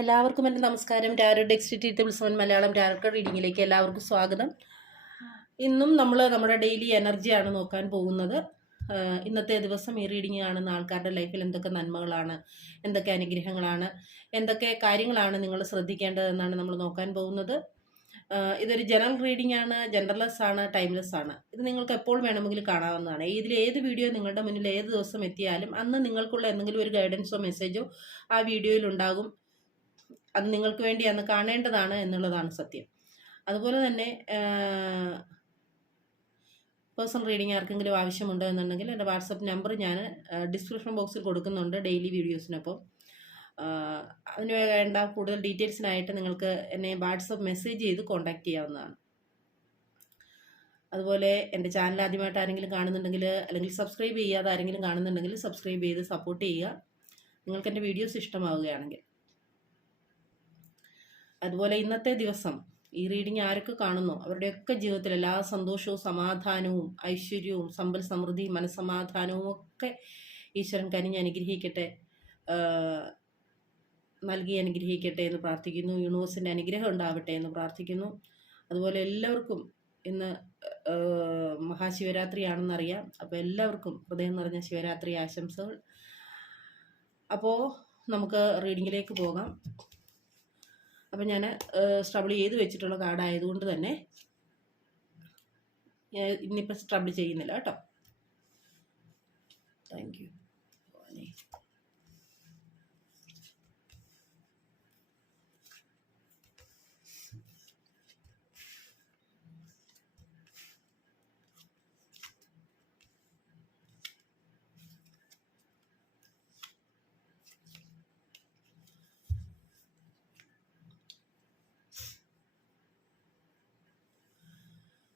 എല്ലാവർക്കും എൻ്റെ നമസ്കാരം. ടാരോ ഡെക്സ്റ്റിറ്റബിൾസ് മലയാളം ടാരോ റീഡിങ്ങിലേക്ക് എല്ലാവർക്കും സ്വാഗതം. ഇന്നും നമ്മൾ നമ്മുടെ ഡെയിലി എനർജിയാണ് നോക്കാൻ പോകുന്നത്. ഇന്നത്തെ ദിവസം ഈ റീഡിങ് കാണുന്ന ആൾക്കാരുടെ ലൈഫിൽ എന്തൊക്കെ നന്മകളാണ്, എന്തൊക്കെ അനുഗ്രഹങ്ങളാണ്, എന്തൊക്കെ കാര്യങ്ങളാണ് നിങ്ങൾ ശ്രദ്ധിക്കേണ്ടതെന്നാണ് നമ്മൾ നോക്കാൻ പോകുന്നത്. ഇതൊരു ജനറൽ റീഡിംഗ് ആണ്, ജെൻഡർലെസ് ആണ്, ടൈംലെസ് ആണ്. ഇത് നിങ്ങൾക്ക് എപ്പോൾ വേണമെങ്കിലും കാണാവുന്നതാണ്. ഇതിൽ ഏത് വീഡിയോ നിങ്ങളുടെ മുന്നിൽ ഏത് ദിവസം എത്തിയാലും അന്ന് നിങ്ങൾക്കുള്ള എന്തെങ്കിലും ഒരു ഗൈഡൻസോ മെസ്സേജോ ആ വീഡിയോയിൽ ഉണ്ടാകും. അത് നിങ്ങൾക്ക് വേണ്ടി അന്ന് കാണേണ്ടതാണ് എന്നുള്ളതാണ് സത്യം. അതുപോലെ തന്നെ പേഴ്സണൽ റീഡിംഗ് ആർക്കെങ്കിലും ആവശ്യമുണ്ടോ എന്നുണ്ടെങ്കിൽ എൻ്റെ വാട്സപ്പ് നമ്പർ ഞാൻ ഡിസ്ക്രിപ്ഷൻ ബോക്സിൽ കൊടുക്കുന്നുണ്ട് ഡെയിലി വീഡിയോസിനൊപ്പം. അതിന് വേണ്ട കൂടുതൽ ഡീറ്റെയിൽസിനായിട്ട് നിങ്ങൾക്ക് എന്നെ വാട്സപ്പ് മെസ്സേജ് ചെയ്ത് കോൺടാക്റ്റ് ചെയ്യാവുന്നതാണ്. അതുപോലെ എൻ്റെ ചാനൽ ആദ്യമായിട്ട് ആരെങ്കിലും കാണുന്നുണ്ടെങ്കിൽ, അല്ലെങ്കിൽ സബ്സ്ക്രൈബ് ചെയ്യാതെ ആരെങ്കിലും കാണുന്നുണ്ടെങ്കിൽ സബ്സ്ക്രൈബ് ചെയ്ത് സപ്പോർട്ട് ചെയ്യുക, നിങ്ങൾക്ക് എൻ്റെ വീഡിയോസ് ഇഷ്ടമാവുകയാണെങ്കിൽ. അതുപോലെ ഇന്നത്തെ ദിവസം ഈ റീഡിംഗ് ആരൊക്കെ കാണുന്നു അവരുടെയൊക്കെ ജീവിതത്തിൽ എല്ലാ സന്തോഷവും സമാധാനവും ഐശ്വര്യവും സമ്പൽ സമൃദ്ധിയും മനസ്സമാധാനവും ഒക്കെ ഈശ്വരൻ കനിഞ്ഞ് അനുഗ്രഹിക്കട്ടെ, നൽകി അനുഗ്രഹിക്കട്ടെ എന്ന് പ്രാർത്ഥിക്കുന്നു. യൂണിവേഴ്സിൻ്റെ അനുഗ്രഹം ഉണ്ടാവട്ടെ എന്ന് പ്രാർത്ഥിക്കുന്നു. അതുപോലെ എല്ലാവർക്കും ഇന്ന് മഹാശിവരാത്രിയാണെന്നറിയാം. അപ്പോൾ എല്ലാവർക്കും ഹൃദയം നിറഞ്ഞ ശിവരാത്രി ആശംസകൾ. അപ്പോൾ നമുക്ക് റീഡിങ്ങിലേക്ക് പോകാം. അപ്പം ഞാൻ സ്ട്രബിൾ ചെയ്ത് വെച്ചിട്ടുള്ള കാർഡായതുകൊണ്ട് തന്നെ ഇന്നിപ്പോൾ സ്ട്രബിൾ ചെയ്യുന്നില്ല കേട്ടോ. Thank you.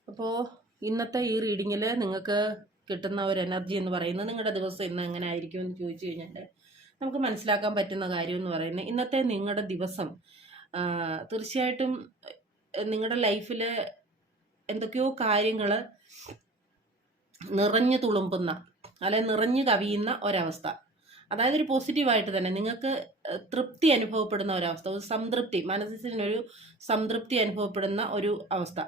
അപ്പോൾ ഇന്നത്തെ ഈ റീഡിങ്ങിൽ നിങ്ങൾക്ക് കിട്ടുന്ന ഒരു എനർജി എന്ന് പറയുന്നത്, നിങ്ങളുടെ ദിവസം ഇന്ന് എങ്ങനെ ആയിരിക്കും എന്ന് ചോദിച്ചു കഴിഞ്ഞാൽ നമുക്ക് മനസ്സിലാക്കാൻ പറ്റുന്ന കാര്യം എന്ന് പറയുന്നത്, ഇന്നത്തെ നിങ്ങളുടെ ദിവസം തീർച്ചയായിട്ടും നിങ്ങളുടെ ലൈഫിൽ എന്തൊക്കെയോ കാര്യങ്ങൾ നിറഞ്ഞു തുളുമ്പുന്ന അല്ലെങ്കിൽ നിറഞ്ഞു കവിയുന്ന ഒരവസ്ഥ, അതായത് ഒരു പോസിറ്റീവായിട്ട് തന്നെ നിങ്ങൾക്ക് തൃപ്തി അനുഭവപ്പെടുന്ന ഒരവസ്ഥ, ഒരു സംതൃപ്തി, മനസ്സിനൊരു സംതൃപ്തി അനുഭവപ്പെടുന്ന ഒരു അവസ്ഥ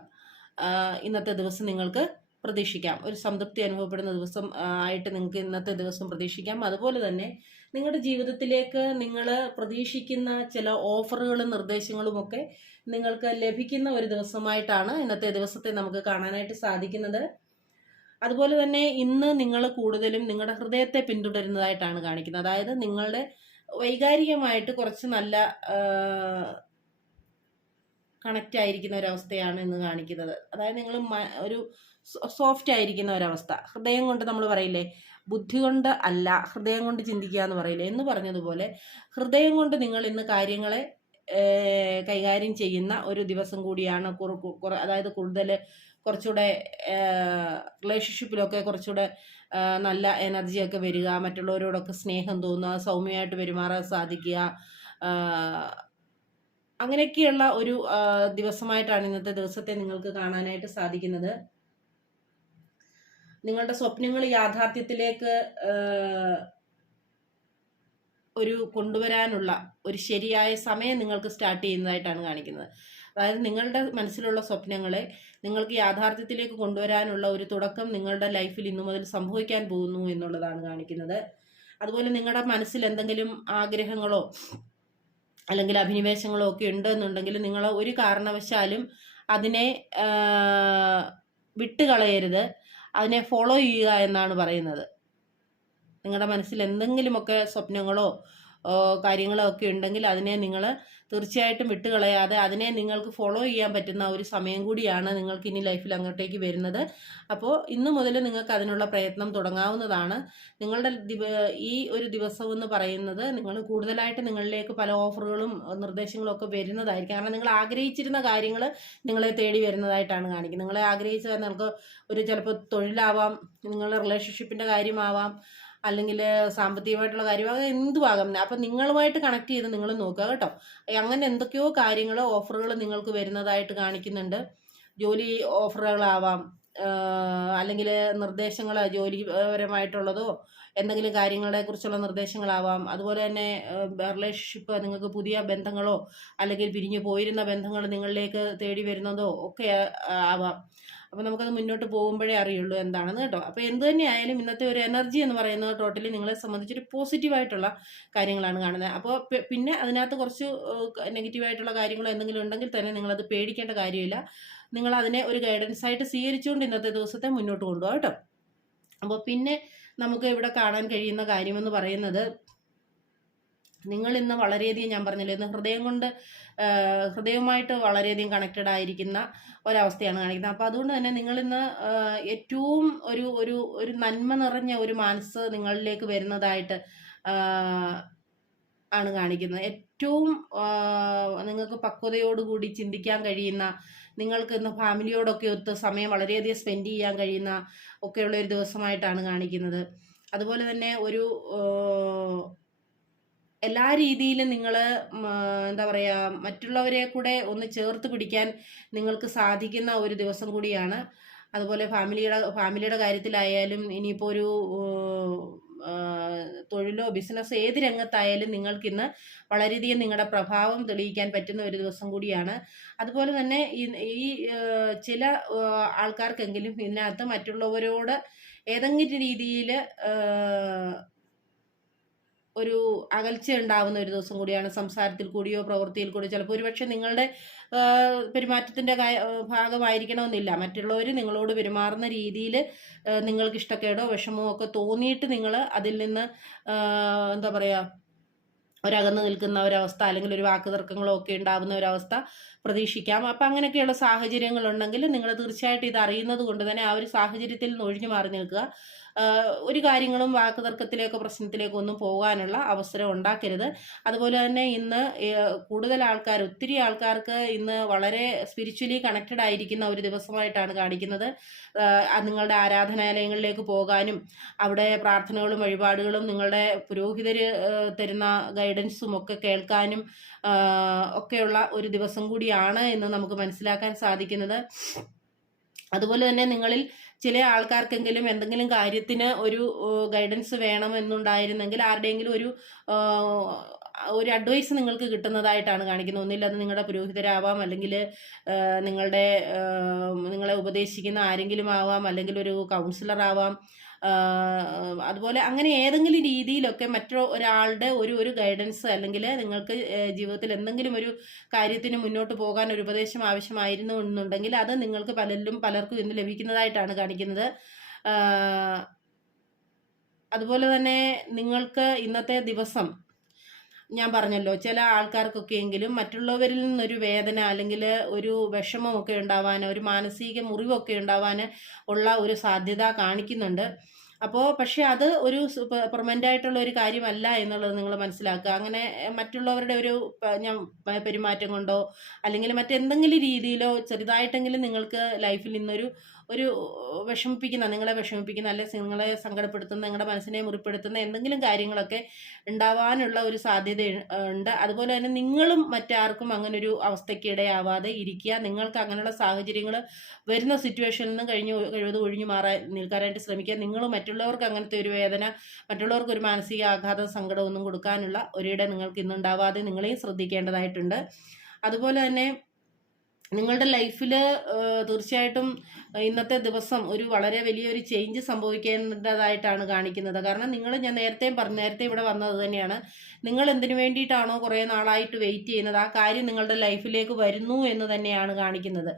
ഇന്നത്തെ ദിവസം നിങ്ങൾക്ക് പ്രതീക്ഷിക്കാം. ഒരു സംതൃപ്തി അനുഭവപ്പെടുന്ന ദിവസം ആയിട്ട് നിങ്ങൾക്ക് ഇന്നത്തെ ദിവസം പ്രതീക്ഷിക്കാം. അതുപോലെ തന്നെ നിങ്ങളുടെ ജീവിതത്തിലേക്ക് നിങ്ങൾ പ്രതീക്ഷിക്കുന്ന ചില ഓഫറുകളും നിർദ്ദേശങ്ങളും ഒക്കെ നിങ്ങൾക്ക് ലഭിക്കുന്ന ഒരു ദിവസമായിട്ടാണ് ഇന്നത്തെ ദിവസത്തെ നമുക്ക് കാണാനായിട്ട് സാധിക്കുന്നത്. അതുപോലെ തന്നെ ഇന്ന് നിങ്ങൾ കൂടുതലും നിങ്ങളുടെ ഹൃദയത്തെ പിന്തുടരുന്നതായിട്ടാണ് കാണിക്കുന്നത്. അതായത് നിങ്ങളുടെ വൈകാരികമായിട്ട് കുറച്ച് നല്ല കണക്റ്റ് ആയിരിക്കുന്ന ഒരവസ്ഥയാണ് ഇന്ന് കാണിക്കുന്നത്. അതായത് നിങ്ങൾ ഒരു സോഫ്റ്റ് ആയിരിക്കുന്ന ഒരവസ്ഥ. ഹൃദയം കൊണ്ട് നമ്മൾ പറയില്ലേ, ബുദ്ധി കൊണ്ട് അല്ല ഹൃദയം കൊണ്ട് ചിന്തിക്കുക എന്ന് പറയില്ലേ, എന്ന് പറഞ്ഞതുപോലെ ഹൃദയം കൊണ്ട് നിങ്ങൾ ഇന്ന് കാര്യങ്ങളെ കൈകാര്യം ചെയ്യുന്ന ഒരു ദിവസം കൂടിയാണ്. അതായത് കുറച്ചുകൂടെ റിലേഷൻഷിപ്പിലൊക്കെ കുറച്ചുകൂടെ നല്ല എനർജിയൊക്കെ വരിക, മറ്റുള്ളവരോടൊക്കെ സ്നേഹം തോന്നുക, സൗമ്യമായിട്ട് പെരുമാറാൻ സാധിക്കുക, അങ്ങനെയൊക്കെയുള്ള ഒരു ദിവസമായിട്ടാണ് ഇന്നത്തെ ദിവസത്തെ നിങ്ങൾക്ക് കാണാനായിട്ട് സാധിക്കുന്നത്. നിങ്ങളുടെ സ്വപ്നങ്ങൾ യാഥാർത്ഥ്യത്തിലേക്ക് ഒരു കൊണ്ടുവരാനുള്ള ഒരു ശരിയായ സമയം നിങ്ങൾക്ക് സ്റ്റാർട്ട് ചെയ്യുന്നതായിട്ടാണ് കാണിക്കുന്നത്. അതായത് നിങ്ങളുടെ മനസ്സിലുള്ള സ്വപ്നങ്ങളെ നിങ്ങൾക്ക് യാഥാർത്ഥ്യത്തിലേക്ക് കൊണ്ടുവരാനുള്ള ഒരു തുടക്കം നിങ്ങളുടെ ലൈഫിൽ ഇന്നു മുതൽ സംഭവിക്കാൻ പോകുന്നു എന്നുള്ളതാണ് കാണിക്കുന്നത്. അതുപോലെ നിങ്ങളുടെ മനസ്സിൽ എന്തെങ്കിലും ആഗ്രഹങ്ങളോ അല്ലെങ്കിൽ അഭിനിവേശങ്ങളോ ഒക്കെ ഉണ്ടെന്നുണ്ടെങ്കിൽ നിങ്ങൾ ഒരു കാരണവശാലും അതിനെ വിട്ടുകളയരുത്, അതിനെ ഫോളോ ചെയ്യുക എന്നാണ് പറയുന്നത്. നിങ്ങളുടെ മനസ്സിൽ എന്തെങ്കിലുമൊക്കെ സ്വപ്നങ്ങളോ കാര്യങ്ങളോ ഒക്കെ ഉണ്ടെങ്കിൽ അതിനെ നിങ്ങൾ തീർച്ചയായിട്ടും വിട്ടുകളയാതെ അതിനെ നിങ്ങൾക്ക് ഫോളോ ചെയ്യാൻ പറ്റുന്ന ഒരു സമയം കൂടിയാണ് നിങ്ങൾക്ക് ഇനി ലൈഫിൽ അങ്ങോട്ടേക്ക് വരുന്നത്. അപ്പോൾ ഇന്ന് മുതൽ നിങ്ങൾക്ക് അതിനുള്ള പ്രയത്നം തുടങ്ങാവുന്നതാണ്. നിങ്ങളുടെ ഈ ഒരു ദിവസം എന്ന് പറയുന്നത് നിങ്ങൾ കൂടുതലായിട്ട് നിങ്ങളിലേക്ക് പല ഓഫറുകളും നിർദ്ദേശങ്ങളും ഒക്കെ വരുന്നതായിരിക്കും. കാരണം നിങ്ങൾ ആഗ്രഹിച്ചിരുന്ന കാര്യങ്ങൾ നിങ്ങളെ തേടി വരുന്നതായിട്ടാണ് കാണിക്കുന്നത്. നിങ്ങളെ ആഗ്രഹിച്ചത് നിങ്ങൾക്ക് ഒരു ചിലപ്പോൾ തൊഴിലാവാം, നിങ്ങളുടെ റിലേഷൻഷിപ്പിൻ്റെ കാര്യമാവാം, അല്ലെങ്കിൽ സാമ്പത്തികമായിട്ടുള്ള കാര്യം, അങ്ങനെ എന്തുവാകാം. അപ്പം നിങ്ങളുമായിട്ട് കണക്ട് ചെയ്ത് നിങ്ങൾ നോക്കുക കേട്ടോ. അങ്ങനെ എന്തൊക്കെയോ കാര്യങ്ങൾ ഓഫറുകൾ നിങ്ങൾക്ക് വരുന്നതായിട്ട് കാണിക്കുന്നുണ്ട്. ജോലി ഓഫറുകളാവാം, അല്ലെങ്കിൽ നിർദ്ദേശങ്ങൾ ജോലിപരമായിട്ടുള്ളതോ എന്തെങ്കിലും കാര്യങ്ങളെ കുറിച്ചുള്ള നിർദ്ദേശങ്ങളാവാം. അതുപോലെ തന്നെ റിലേഷൻഷിപ്പ്, നിങ്ങൾക്ക് പുതിയ ബന്ധങ്ങളോ അല്ലെങ്കിൽ പിരിഞ്ഞു പോയിരുന്ന ബന്ധങ്ങൾ നിങ്ങളിലേക്ക് തേടി വരുന്നതോ ഒക്കെ ആവാം. അപ്പോൾ നമുക്കത് മുന്നോട്ട് പോകുമ്പോഴേ അറിയുള്ളൂ എന്താണെന്ന് കേട്ടോ. അപ്പോൾ എന്ത് തന്നെയായാലും ഇന്നത്തെ ഒരു എനർജി എന്ന് പറയുന്നത് ടോട്ടലി നിങ്ങളെ സംബന്ധിച്ചൊരു പോസിറ്റീവായിട്ടുള്ള കാര്യങ്ങളാണ് കാണുന്നത്. അപ്പോൾ പിന്നെ അതിനകത്ത് കുറച്ച് നെഗറ്റീവായിട്ടുള്ള കാര്യങ്ങളോ എന്തെങ്കിലും ഉണ്ടെങ്കിൽ തന്നെ നിങ്ങളത് പേടിക്കേണ്ട കാര്യമില്ല. നിങ്ങൾ അതിനെ ഒരു ഗൈഡൻസ് ആയിട്ട് സ്വീകരിച്ചുകൊണ്ട് ഇന്നത്തെ ദിവസത്തെ മുന്നോട്ട് കൊണ്ടുപോകാം കേട്ടോ. അപ്പോൾ പിന്നെ നമുക്ക് ഇവിടെ കാണാൻ കഴിയുന്ന കാര്യമെന്ന് പറയുന്നത്, നിങ്ങൾ ഇന്ന് വളരെയധികം, ഞാൻ പറഞ്ഞല്ലോ, ഇന്ന് ഹൃദയവുമായിട്ട് വളരെയധികം കണക്റ്റഡ് ആയിരിക്കുന്ന ഒരവസ്ഥയാണ് കാണിക്കുന്നത്. അപ്പോൾ അതുകൊണ്ട് തന്നെ നിങ്ങളിന്ന് ഏറ്റവും ഒരു ഒരു ഒരു നന്മ നിറഞ്ഞ ഒരു മനസ്സ് നിങ്ങളിലേക്ക് വരുന്നതായിട്ട് ആണ് കാണിക്കുന്നത്. ഏറ്റവും നിങ്ങൾക്ക് പക്വതയോടുകൂടി ചിന്തിക്കാൻ കഴിയുന്ന, നിങ്ങൾക്ക് ഇന്ന് ഫാമിലിയോടൊക്കെ ഒത്ത് സമയം വളരെയധികം സ്പെൻഡ് ചെയ്യാൻ കഴിയുന്ന ഒക്കെയുള്ള ഒരു ദിവസമായിട്ടാണ് കാണിക്കുന്നത്. അതുപോലെ തന്നെ ഒരു എല്ലാ രീതിയിലും നിങ്ങൾ എന്താ പറയുക, മറ്റുള്ളവരെ കൂടെ ഒന്ന് ചേർത്ത് പിടിക്കാൻ നിങ്ങൾക്ക് സാധിക്കുന്ന ഒരു ദിവസം കൂടിയാണ്. അതുപോലെ ഫാമിലിയുടെ കാര്യത്തിലായാലും ഇനിയിപ്പോൾ ഒരു തൊഴിലോ ബിസിനസ്സോ ഏത് രംഗത്തായാലും നിങ്ങൾക്കിന്ന് വളരെയധികം നിങ്ങളുടെ പ്രഭാവം തെളിയിക്കാൻ പറ്റുന്ന ഒരു ദിവസം കൂടിയാണ്. അതുപോലെ തന്നെ ഈ ചില ആൾക്കാർക്കെങ്കിലും ഇതിനകത്ത് മറ്റുള്ളവരോട് ഏതെങ്കിലും രീതിയിൽ ഒരു അകൽച്ച ഉണ്ടാവുന്ന ഒരു ദിവസം കൂടിയാണ്. സംസാരത്തിൽ കൂടിയോ പ്രവൃത്തിയിൽ കൂടിയോ, ചിലപ്പോൾ ഒരുപക്ഷെ നിങ്ങളുടെ പെരുമാറ്റത്തിൻ്റെ ഭാഗമായിരിക്കണമെന്നില്ല, മറ്റുള്ളവർ നിങ്ങളോട് പെരുമാറുന്ന രീതിയിൽ നിങ്ങൾക്ക് ഇഷ്ടക്കേടോ വിഷമമോ ഒക്കെ തോന്നിയിട്ട് നിങ്ങൾ അതിൽ നിന്ന് എന്താ പറയുക, ഒരകന്ന് നിൽക്കുന്ന ഒരവസ്ഥ, അല്ലെങ്കിൽ ഒരു വാക്ക് തർക്കങ്ങളോ ഒക്കെ ഉണ്ടാകുന്ന ഒരവസ്ഥ പ്രതീക്ഷിക്കാം. അപ്പം അങ്ങനെയൊക്കെയുള്ള സാഹചര്യങ്ങളുണ്ടെങ്കിൽ നിങ്ങൾ തീർച്ചയായിട്ടും ഇത് അറിയുന്നത് കൊണ്ട് തന്നെ ആ ഒരു സാഹചര്യത്തിൽ നിന്ന് ഒഴിഞ്ഞു മാറി നിൽക്കുക. ഒരു കാര്യങ്ങളും വാക്ക് തർക്കത്തിലേക്കോ പ്രശ്നത്തിലേക്കോ ഒന്നും പോകാനുള്ള അവസരം ഉണ്ടാക്കരുത്. അതുപോലെ തന്നെ ഇന്ന് കൂടുതൽ ഒത്തിരി ആൾക്കാർക്ക് ഇന്ന് വളരെ സ്പിരിച്വലി കണക്റ്റഡ് ആയിരിക്കുന്ന ഒരു ദിവസമായിട്ടാണ് കാണിക്കുന്നത്. നിങ്ങളുടെ ആരാധനാലയങ്ങളിലേക്ക് പോകാനും അവിടെ പ്രാർത്ഥനകളും വഴിപാടുകളും നിങ്ങളുടെ പുരോഹിതർ തരുന്ന ഗൈഡൻസും ഒക്കെ കേൾക്കാനും ഒക്കെയുള്ള ഒരു ദിവസം കൂടിയാണ് എന്ന് നമുക്ക് മനസ്സിലാക്കാൻ സാധിക്കുന്നത്. അതുപോലെ തന്നെ നിങ്ങളിൽ ചില ആൾക്കാർക്കെങ്കിലും എന്തെങ്കിലും കാര്യത്തിന് ഒരു ഗൈഡൻസ് വേണമെന്നുണ്ടായിരുന്നെങ്കിൽ ആരുടെയെങ്കിലും ഒരു അഡ്വൈസ് നിങ്ങൾക്ക് കിട്ടുന്നതായിട്ടാണ് കാണിക്കുന്നത്. ഒന്നില്ല അത് നിങ്ങളുടെ പുരോഹിതരാവാം, അല്ലെങ്കിൽ നിങ്ങളെ ഉപദേശിക്കുന്ന ആരെങ്കിലും ആവാം, അല്ലെങ്കിൽ ഒരു കൗൺസിലർ ആവാം. അതുപോലെ അങ്ങനെ ഏതെങ്കിലും രീതിയിലൊക്കെ ഒരാളുടെ ഒരു ഗൈഡൻസ്, അല്ലെങ്കിൽ നിങ്ങൾക്ക് ജീവിതത്തിൽ എന്തെങ്കിലും ഒരു കാര്യത്തിന് മുന്നോട്ട് പോകാൻ ഒരു ഉപദേശം ആവശ്യമായിരുന്നു എന്നുണ്ടെങ്കിൽ അത് നിങ്ങൾക്ക് പലർക്കും ഇന്ന് ലഭിക്കുന്നതായിട്ടാണ് കാണിക്കുന്നത്. അതുപോലെ തന്നെ നിങ്ങൾക്ക് ഇന്നത്തെ ദിവസം ഞാൻ പറഞ്ഞല്ലോ, ചില ആൾക്കാർക്കൊക്കെയെങ്കിലും മറ്റുള്ളവരിൽ നിന്നൊരു വേദന അല്ലെങ്കിൽ ഒരു വിഷമമൊക്കെ ഉണ്ടാവാൻ, ഒരു മാനസിക മുറിവൊക്കെ ഉണ്ടാവാൻ ഉള്ള ഒരു സാധ്യത കാണിക്കുന്നുണ്ട്. പക്ഷെ അത് ഒരു പെർമനൻ്റ് ആയിട്ടുള്ള ഒരു കാര്യമല്ല എന്നുള്ളത് നിങ്ങൾ മനസ്സിലാക്കുക. അങ്ങനെ മറ്റുള്ളവരുടെ ഒരു പെരുമാറ്റം കൊണ്ടോ അല്ലെങ്കിൽ മറ്റെന്തെങ്കിലും രീതിയിലോ ചെറുതായിട്ടെങ്കിലും നിങ്ങൾക്ക് ലൈഫിൽ നിന്നൊരു നിങ്ങളെ വിഷമിപ്പിക്കുന്ന അല്ലെങ്കിൽ നിങ്ങളെ സങ്കടപ്പെടുത്തുന്ന, നിങ്ങളുടെ മനസ്സിനെ മുറിപ്പെടുത്തുന്ന എന്തെങ്കിലും കാര്യങ്ങളൊക്കെ ഉണ്ടാവാനുള്ള ഒരു സാധ്യത ഉണ്ട്. അതുപോലെ തന്നെ നിങ്ങളും മറ്റാർക്കും അങ്ങനൊരു അവസ്ഥയ്ക്ക് ഇടയാവാതെ ഇരിക്കുക. നിങ്ങൾക്ക് അങ്ങനെയുള്ള സാഹചര്യങ്ങൾ വരുന്ന സിറ്റുവേഷനിൽ നിന്ന് കഴിവതും ഒഴിഞ്ഞു നിൽക്കാനായിട്ട് ശ്രമിക്കുക. നിങ്ങൾ മറ്റുള്ളവർക്ക് അങ്ങനത്തെ ഒരു വേദന, മറ്റുള്ളവർക്ക് ഒരു മാനസിക ആഘാതം, സങ്കടമൊന്നും കൊടുക്കാനുള്ള ഒരിടം നിങ്ങൾക്ക് ഇന്നുണ്ടാവാതെ നിങ്ങളെയും ശ്രദ്ധിക്കേണ്ടതായിട്ടുണ്ട്. അതുപോലെ തന്നെ നിങ്ങളുടെ ലൈഫിൽ തീർച്ചയായിട്ടും ഇന്നത്തെ ദിവസം ഒരു വളരെ വലിയൊരു ചേഞ്ച് സംഭവിക്കേണ്ടതായിട്ടാണ് കാണിക്കുന്നത്. കാരണം ഞാൻ നേരത്തെ ഇവിടെ വന്നത് തന്നെയാണ്. നിങ്ങൾ എന്തിനു വേണ്ടിയിട്ടാണോ കുറേ നാളായിട്ട് വെയിറ്റ് ചെയ്യുന്നത്, ആ കാര്യം നിങ്ങളുടെ ലൈഫിലേക്ക് വരുന്നു എന്ന് തന്നെയാണ് കാണിക്കുന്നത്.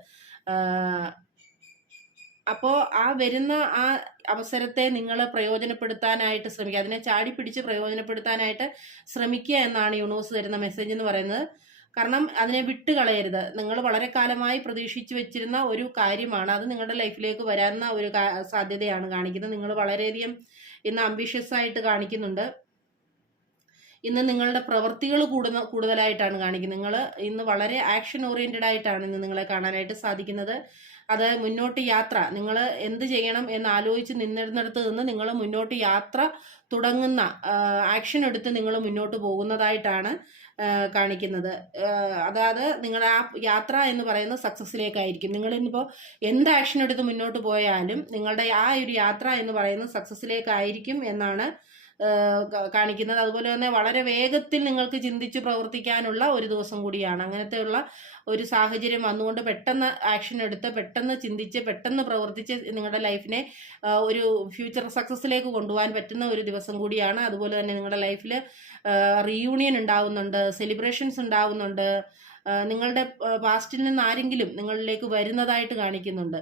അപ്പോൾ ആ വരുന്ന ആ അവസരത്തെ നിങ്ങൾ പ്രയോജനപ്പെടുത്താനായിട്ട് ശ്രമിക്കുക, അതിനെ ചാടിപ്പിടിച്ച് പ്രയോജനപ്പെടുത്താനായിട്ട് ശ്രമിക്കുക എന്നാണ് യൂണിവേഴ്സ് തരുന്ന മെസ്സേജ് എന്ന് പറയുന്നത്. കാരണം അതിനെ വിട്ടുകളയരുത്. നിങ്ങൾ വളരെ കാലമായി പ്രതീക്ഷിച്ചു വെച്ചിരുന്ന ഒരു കാര്യമാണ്, അത് നിങ്ങളുടെ ലൈഫിലേക്ക് വരാവുന്ന ഒരു സാധ്യതയാണ് കാണിക്കുന്നത്. നിങ്ങൾ വളരെയധികം ഇന്ന് അംബീഷ്യസ് ആയിട്ട് കാണിക്കുന്നുണ്ട്. ഇന്ന് നിങ്ങളുടെ പ്രവൃത്തികൾ കൂടുതലായിട്ടാണ് കാണിക്കുന്നത്. നിങ്ങൾ ഇന്ന് വളരെ ആക്ഷൻ ഓറിയന്റഡ് ആയിട്ടാണ് ഇന്ന് നിങ്ങളെ കാണാനായിട്ട് സാധിക്കുന്നത്. അത് മുന്നോട്ട് യാത്ര, നിങ്ങൾ എന്ത് ചെയ്യണം എന്ന് ആലോചിച്ച് നിന്നിടത്ത് നിന്ന് നിങ്ങൾ മുന്നോട്ട് യാത്ര തുടങ്ങുന്ന, ആക്ഷൻ എടുത്ത് നിങ്ങൾ മുന്നോട്ട് പോകുന്നതായിട്ടാണ് കാണിക്കുന്നത്. അതായത് നിങ്ങളുടെ ആ യാത്ര എന്ന് പറയുന്നത് സക്സസ്സിലേക്കായിരിക്കും. നിങ്ങളിന്നിപ്പോൾ എന്ത് ആക്ഷൻ എടുത്ത് മുന്നോട്ട് പോയാലും നിങ്ങളുടെ ആ ഒരു യാത്ര എന്ന് പറയുന്നത് സക്സസ്സിലേക്കായിരിക്കും എന്നാണ് കാണിക്കുന്നത്. അതുപോലെ തന്നെ വളരെ വേഗത്തിൽ നിങ്ങൾക്ക് ചിന്തിച്ച് പ്രവർത്തിക്കാനുള്ള ഒരു ദിവസം കൂടിയാണ്. അങ്ങനത്തെയുള്ള ഒരു സാഹചര്യം വന്നുകൊണ്ട് പെട്ടെന്ന് ആക്ഷൻ എടുത്ത് പെട്ടെന്ന് ചിന്തിച്ച് പെട്ടെന്ന് പ്രവർത്തിച്ച് നിങ്ങളുടെ ലൈഫിനെ ഒരു ഫ്യൂച്ചർ സക്സസ്സിലേക്ക് കൊണ്ടുപോകാൻ പറ്റുന്ന ഒരു ദിവസം കൂടിയാണ്. അതുപോലെ തന്നെ നിങ്ങളുടെ ലൈഫിൽ റീയൂണിയൻ ഉണ്ടാവുന്നുണ്ട്, സെലിബ്രേഷൻസ് ഉണ്ടാവുന്നുണ്ട്, നിങ്ങളുടെ പാസ്റ്റിൽ നിന്ന് ആരെങ്കിലും നിങ്ങളിലേക്ക് വരുന്നതായിട്ട് കാണിക്കുന്നുണ്ട്.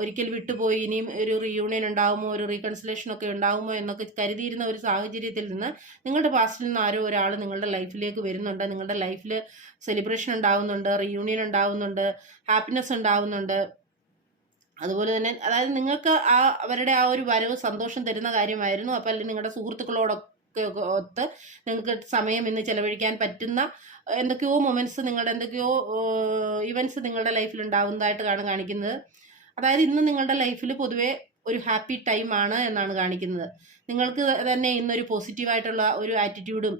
ഒരിക്കൽ വിട്ടുപോയി ഇനിയും ഒരു റീയൂണിയൻ ഉണ്ടാകുമോ, ഒരു റീകൺസിലേഷൻ ഒക്കെ ഉണ്ടാകുമോ എന്നൊക്കെ കരുതിയിരുന്ന ഒരു സാഹചര്യത്തിൽ നിന്ന് നിങ്ങളുടെ പാസ്റ്റിൽ നിന്ന് ആരോ ഒരാൾ നിങ്ങളുടെ ലൈഫിലേക്ക് വരുന്നുണ്ട്. നിങ്ങളുടെ ലൈഫിൽ സെലിബ്രേഷൻ ഉണ്ടാവുന്നുണ്ട്, റീയൂണിയൻ ഉണ്ടാവുന്നുണ്ട്, ഹാപ്പിനെസ് ഉണ്ടാവുന്നുണ്ട്. അതുപോലെ തന്നെ അതായത് നിങ്ങൾക്ക് അവരുടെ ആ ഒരു വരവ് സന്തോഷം തരുന്ന കാര്യമായിരുന്നു. അപ്പോൾ അല്ലെങ്കിൽ നിങ്ങളുടെ സുഹൃത്തുക്കളോടൊക്കെ ഒത്ത് നിങ്ങൾക്ക് സമയം ഇന്ന് ചെലവഴിക്കാൻ പറ്റുന്ന എന്തൊക്കെയോ മൊമെന്റ്സ്, നിങ്ങളുടെ എന്തൊക്കെയോ ഇവന്റ്സ് നിങ്ങളുടെ ലൈഫിൽ ഉണ്ടാവുന്നതായിട്ട് കാണിക്കുന്നത്. അതായത് ഇന്ന് നിങ്ങളുടെ ലൈഫിൽ പൊതുവെ ഒരു ഹാപ്പി ടൈം ആണ് എന്നാണ് കാണിക്കുന്നത്. നിങ്ങൾക്ക് തന്നെ ഇന്നൊരു പോസിറ്റീവായിട്ടുള്ള ഒരു ആറ്റിറ്റ്യൂഡും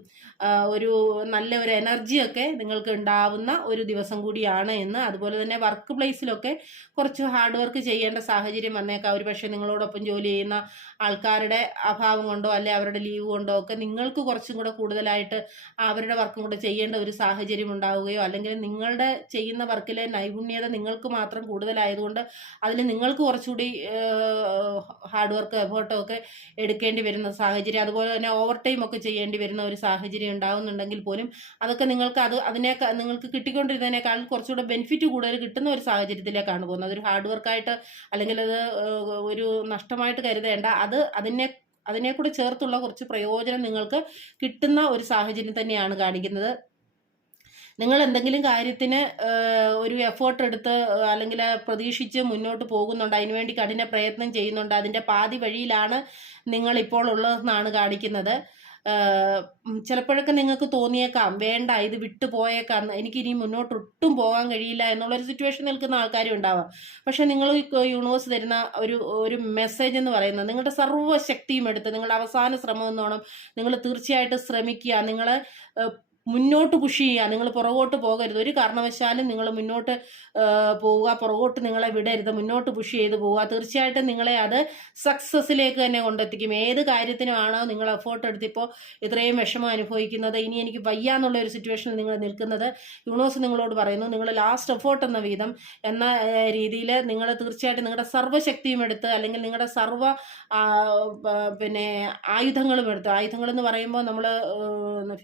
ഒരു നല്ല ഒരു എനർജിയൊക്കെ നിങ്ങൾക്ക് ഉണ്ടാവുന്ന ഒരു ദിവസം കൂടിയാണ് എന്ന്. അതുപോലെ തന്നെ വർക്ക് പ്ലേസിലൊക്കെ കുറച്ച് ഹാർഡ് വർക്ക് ചെയ്യേണ്ട സാഹചര്യം വന്നേക്കാം. ഒരു പക്ഷേ നിങ്ങളോടൊപ്പം ജോലി ചെയ്യുന്ന ആൾക്കാരുടെ അഭാവം കൊണ്ടോ അല്ലെ അവരുടെ ലീവ് കൊണ്ടോ ഒക്കെ നിങ്ങൾക്ക് കുറച്ചും കൂടെ കൂടുതലായിട്ട് അവരുടെ വർക്കും കൂടെ ചെയ്യേണ്ട ഒരു സാഹചര്യം ഉണ്ടാവുകയോ അല്ലെങ്കിൽ നിങ്ങളുടെ ചെയ്യുന്ന വർക്കിലെ നൈപുണ്യത നിങ്ങൾക്ക് മാത്രം കൂടുതലായതുകൊണ്ട് അതിൽ നിങ്ങൾക്ക് കുറച്ചുകൂടി ഹാർഡ് വർക്ക് എഫേർട്ടോ ഒക്കെ എടുക്കേണ്ടി വരുന്ന സാഹചര്യം, അതുപോലെ തന്നെ ഓവർ ടൈം ഒക്കെ ചെയ്യേണ്ടി വരുന്ന ഒരു സാഹചര്യം ഉണ്ടാവുന്നുണ്ടെങ്കിൽ പോലും അതൊക്കെ നിങ്ങൾക്ക് നിങ്ങൾക്ക് കിട്ടിക്കൊണ്ടിരുന്നതിനേക്കാൾ കുറച്ചുകൂടെ ബെനിഫിറ്റ് കൂടുതൽ കിട്ടുന്ന ഒരു സാഹചര്യത്തിലേക്കാണ് പോകുന്നത്. അതൊരു ഹാർഡ് വർക്കായിട്ട് അല്ലെങ്കിൽ അത് ഒരു നഷ്ടമായിട്ട് കരുതേണ്ട. അതിനെ കൂടെ ചേർത്തുള്ള കുറച്ച് പ്രയോജനം നിങ്ങൾക്ക് കിട്ടുന്ന ഒരു സാഹചര്യം തന്നെയാണ് കാണിക്കുന്നത്. നിങ്ങൾ എന്തെങ്കിലും കാര്യത്തിന് ഒരു എഫേർട്ട് എടുത്ത് അല്ലെങ്കിൽ പ്രതീക്ഷിച്ച് മുന്നോട്ട് പോകുന്നുണ്ട്, അതിനുവേണ്ടി കഠിന പ്രയത്നം ചെയ്യുന്നുണ്ട്, അതിൻ്റെ പാതി വഴിയിലാണ് നിങ്ങളിപ്പോൾ ഉള്ളതെന്നാണ് കാണിക്കുന്നത്. ചിലപ്പോഴൊക്കെ നിങ്ങൾക്ക് തോന്നിയേക്കാം വേണ്ട ഇത് വിട്ടു പോയേക്കാം, എനിക്കിനി മുന്നോട്ട് ഒട്ടും പോകാൻ കഴിയില്ല എന്നുള്ളൊരു സിറ്റുവേഷൻ നിൽക്കുന്ന ആൾക്കാരും ഉണ്ടാവാം. പക്ഷെ നിങ്ങൾ യൂണിവേഴ്സ് തരുന്ന ഒരു മെസ്സേജ് എന്ന് പറയുന്നത് നിങ്ങളുടെ സർവ്വശക്തിയും എടുത്ത് നിങ്ങളുടെ അവസാന ശ്രമം എന്നോണം നിങ്ങൾ തീർച്ചയായിട്ടും ശ്രമിക്കുക. നിങ്ങൾ മുന്നോട്ട് പുഷ് ചെയ്യുക, നിങ്ങൾ പുറകോട്ട് പോകരുത്. ഒരു കാരണവശാലും നിങ്ങൾ മുന്നോട്ട് പോവുക, പുറകോട്ട് നിങ്ങളെ വിടരുത്, മുന്നോട്ട് പുഷ് ചെയ്ത് പോവുക. തീർച്ചയായിട്ടും നിങ്ങളെ അത് സക്സസ്സിലേക്ക് തന്നെ കൊണ്ടെത്തിക്കും. ഏത് കാര്യത്തിനുമാണോ നിങ്ങൾ എഫേർട്ട് എടുത്തിപ്പോൾ ഇത്രയും വിഷമം അനുഭവിക്കുന്നത്, ഇനി എനിക്ക് വയ്യ എന്നുള്ള ഒരു സിറ്റുവേഷനിൽ നിങ്ങൾ നിൽക്കുന്നത്, യൂണിവേഴ്സ് നിങ്ങളോട് പറയുന്നു നിങ്ങൾ ലാസ്റ്റ് എഫേർട്ട് എന്ന രീതിയിൽ നിങ്ങൾ തീർച്ചയായിട്ടും നിങ്ങളുടെ സർവ്വശക്തിയും എടുത്ത് അല്ലെങ്കിൽ നിങ്ങളുടെ ആയുധങ്ങളും എടുത്ത്, ആയുധങ്ങൾ എന്ന് പറയുമ്പോൾ നമ്മൾ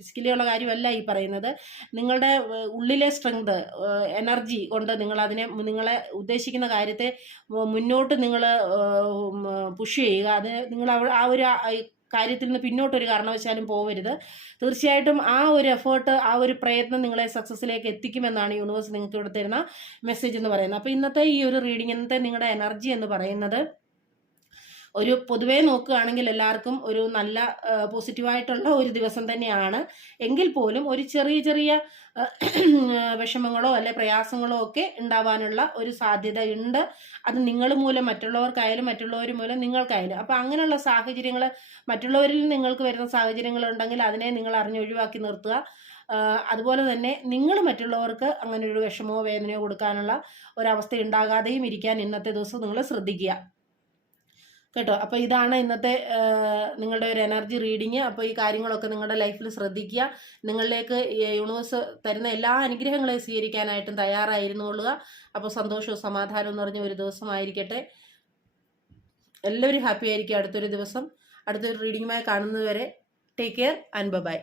ഫിസിക്കലിയുള്ള കാര്യമല്ല ഈ പറയുന്നത്, നിങ്ങളുടെ ഉള്ളിലെ സ്ട്രെങ്ത് എനർജി കൊണ്ട് നിങ്ങളെ ഉദ്ദേശിക്കുന്ന കാര്യത്തെ മുന്നോട്ട് നിങ്ങൾ പുഷ് ചെയ്യുക. അത് നിങ്ങൾ ആ ഒരു കാര്യത്തിൽ നിന്ന് പിന്നോട്ടൊരു കാരണവശാലും പോകരുത്. തീർച്ചയായിട്ടും ആ ഒരു എഫേർട്ട്, ആ ഒരു പ്രയത്നം നിങ്ങളെ സക്സസ്സിലേക്ക് എത്തിക്കുമെന്നാണ് യൂണിവേഴ്സ് നിങ്ങൾക്ക് ഇവിടെ തരുന്ന മെസ്സേജ് എന്ന് പറയുന്നത്. അപ്പോൾ ഇന്നത്തെ ഈ ഒരു റീഡിംഗ്, ഇന്നത്തെ നിങ്ങളുടെ എനർജി എന്ന് പറയുന്നത് ഒരു പൊതുവേ നോക്കുകയാണെങ്കിൽ എല്ലാവർക്കും ഒരു നല്ല പോസിറ്റീവായിട്ടുള്ള ഒരു ദിവസം തന്നെയാണ്. എങ്കിൽ പോലും ഒരു ചെറിയ വിഷമങ്ങളോ അല്ലെ പ്രയാസങ്ങളോ ഒക്കെ ഉണ്ടാവാനുള്ള ഒരു സാധ്യത ഉണ്ട്. അത് നിങ്ങൾ മൂലം മറ്റുള്ളവർക്കായാലും മറ്റുള്ളവർ മൂലം നിങ്ങൾക്കായാലും. അപ്പോൾ അങ്ങനെയുള്ള സാഹചര്യങ്ങൾ, മറ്റുള്ളവരിൽ നിങ്ങൾക്ക് വരുന്ന സാഹചര്യങ്ങൾ ഉണ്ടെങ്കിൽ അതിനെ നിങ്ങൾ അറിഞ്ഞൊഴിവാക്കി നിർത്തുക. അതുപോലെ തന്നെ നിങ്ങൾ മറ്റുള്ളവർക്ക് അങ്ങനെ ഒരു വിഷമമോ വേദനയോ കൊടുക്കാനുള്ള ഒരവസ്ഥ ഉണ്ടാകാതെയും ഇരിക്കാൻ ഇന്നത്തെ ദിവസം നിങ്ങൾ ശ്രദ്ധിക്കുക കേട്ടോ. അപ്പോൾ ഇതാണ് ഇന്നത്തെ നിങ്ങളുടെ ഒരു എനർജി റീഡിങ്. അപ്പോൾ ഈ കാര്യങ്ങളൊക്കെ നിങ്ങളുടെ ലൈഫിൽ ശ്രദ്ധിക്കുക. നിങ്ങളിലേക്ക് യൂണിവേഴ്സ് തരുന്ന എല്ലാ അനുഗ്രഹങ്ങളെയും സ്വീകരിക്കാനായിട്ടും തയ്യാറായിരുന്നുകൊള്ളുക. അപ്പോൾ സന്തോഷവും സമാധാനവും നിറഞ്ഞ ഒരു ദിവസമായിരിക്കട്ടെ. എല്ലാവരും ഹാപ്പി ആയിരിക്കും. അടുത്തൊരു ദിവസം അടുത്തൊരു റീഡിങ്ങുമായി കാണുന്നത് വരെ ടേക്ക് കെയർ ആൻഡ് ബൈ.